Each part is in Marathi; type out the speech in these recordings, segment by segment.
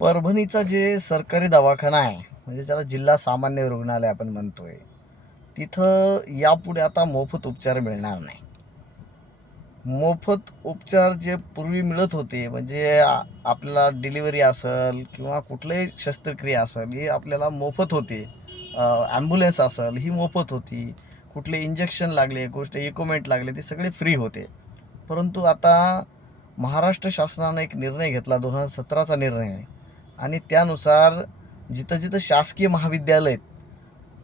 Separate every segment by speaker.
Speaker 1: परभणीचा जे सरकारी दवाखाना आहे म्हणजे ज्याला जिल्हा सामान्य रुग्णालय आपण म्हणतोय तिथं यापुढे आता मोफत उपचार मिळणार नाही. मोफत उपचार जे पूर्वी मिळत होते म्हणजे आपल्याला डिलिव्हरी असेल किंवा कुठलंही शस्त्रक्रिया असेल हे आपल्याला मोफत होते. ॲम्ब्युलन्स असेल ही मोफत होती. कुठले इंजेक्शन लागले गोष्ट इक्विपमेंट लागले ते सगळे फ्री होते. परंतु आता महाराष्ट्र शासनानं एक निर्णय घेतला दोन हजार सतराचा निर्णय. आणि त्यानुसार जिथं जिथं शासकीय महाविद्यालय आहेत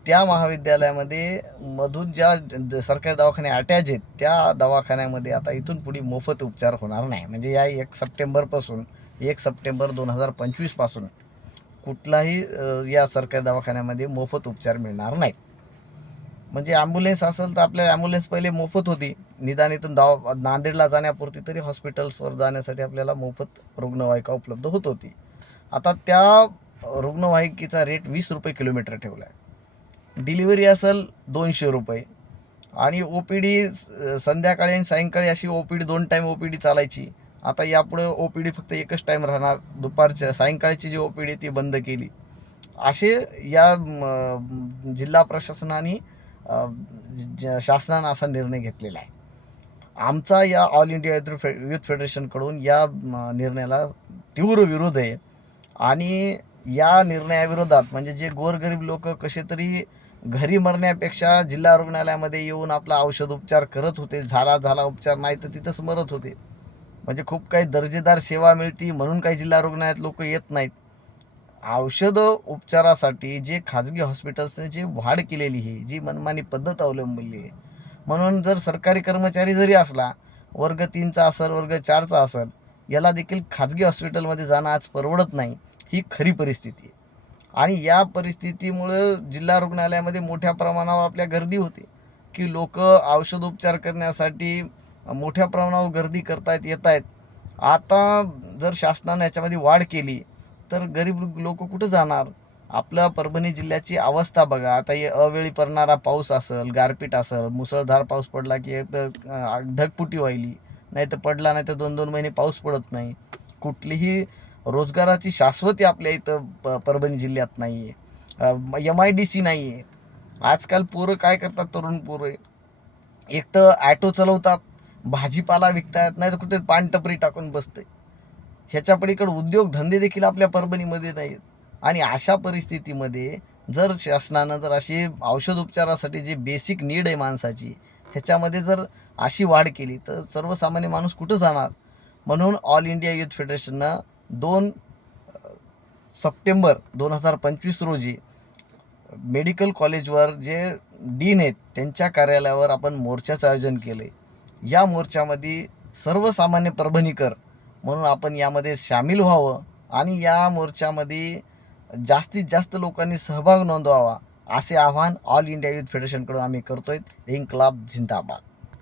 Speaker 1: त्या महाविद्यालयामध्ये मधून ज्या सरकारी दवाखाने अटॅच आहेत त्या दवाखान्यामध्ये आता इथून पुढे मोफत उपचार होणार नाही. म्हणजे या एक सप्टेंबरपासून एक सप्टेंबर दोन हजार पंचवीसपासून कुठलाही या सरकारी दवाखान्यामध्ये मोफत उपचार मिळणार नाहीत. म्हणजे ॲम्ब्युलन्स असेल तर आपल्या ॲम्ब्युलन्स पहिले मोफत होती. निदान इथून दवा नांदेडला जाण्यापुरती तरी हॉस्पिटल्सवर जाण्यासाठी आपल्याला मोफत रुग्णवाहिका उपलब्ध होत होती. आता त्या रुग्णवाहिकेचा रेट वीस रुपये किलोमीटर ठेवला आहे डिलिव्हरी असेल दोनशे रुपये. आणि ओ पी डी संध्याकाळी आणि सायंकाळी अशी ओ पी डी दोन टाईम ओ पी डी चालायची. आता यापुढे ओ पी डी फक्त एकच टाईम राहणार. दुपारच्या सायंकाळची जी ओ पी डी ती बंद केली. असे या जिल्हा प्रशासनाने ज- शासनानं असा निर्णय घेतलेला आहे. आमचा या ऑल इंडिया युथ फे युथ फेडरेशनकडून या निर्णयाला तीव्र विरोध आहे. आणि या निर्णयाविरोधात म्हणजे जे गोरगरीब लोक कसे तरी घरी मरण्यापेक्षा जिल्हा रुग्णालयामध्ये येऊन आपला औषध उपचार करत होते झाला झाला उपचार नाही तर तिथंच मरत होते. म्हणजे खूप काही दर्जेदार सेवा मिळती म्हणून काही जिल्हा रुग्णालयात लोक येत नाहीत. औषध उपचारासाठी जे खाजगी हॉस्पिटल्सने जी वाढ केलेली आहे जी मनमानी पद्धत अवलंबली आहे. म्हणून जर सरकारी कर्मचारी जरी असला वर्ग तीनचा असेल वर्ग चारचा असेल याला देखील खाजगी हॉस्पिटलमध्ये जाणं आज परवडत नाही. ही खरी परिस्थिती आहे. आणि या परिस्थितीमुळं जिल्हा रुग्णालयामध्ये मोठ्या प्रमाणावर आपल्या गर्दी होते. की लोक औषधोपचार करण्यासाठी मोठ्या प्रमाणावर गर्दी करतायत येत आहेत आता जर शासनानं याच्यामध्ये वाढ केली तर गरीब लोक कुठं जाणार? आपल्या परभणी जिल्ह्याची अवस्था बघा. आता हे अवेळी पडणारा पाऊस असेल गारपीट असेल मुसळधार पाऊस पडला की तर ढगफुटी व्हायली. नाही तर पडला नाही तर दोन दोन महिने पाऊस पडत नाही. कुठलीही रोजगाराची शाश्वती आपल्या इथं प परभणी जिल्ह्यात नाही आहे एम आय डी सी नाही आहे आजकाल पोरं काय करतात? तरुण पोरं. एक तर ॲटो चालवतात भाजीपाला विकतात नाही तर कुठे पानटपरी टाकून बसते ह्याच्या पलीकडे उद्योगधंदे देखील आपल्या परभणीमध्ये नाहीत आणि अशा परिस्थितीमध्ये जर शासनानं जर अशी औषध उपचारासाठी जे बेसिक नीड आहे माणसाची ह्याच्यामध्ये जर अशी वाढ केली. तर सर्वसामान्य माणूस कुठं जाणार? म्हणून ऑल इंडिया युथ फेडरेशननं दोन सप्टेंबर दोन हजार पंचवीस रोजी मेडिकल कॉलेजवर जे डीन आहेत त्यांच्या कार्यालयावर आपण मोर्चाचं आयोजन केलं आहे या मोर्चामध्ये सर्वसामान्य परभणीकर म्हणून आपण यामध्ये सामील व्हावं आणि या मोर्चामध्ये जास्तीत जास्त लोकांनी सहभाग नोंदवावा असे आवाहन ऑल इंडिया युथ फेडरेशनकडून आम्ही करतोय. इन्कलाब झिंदाबाद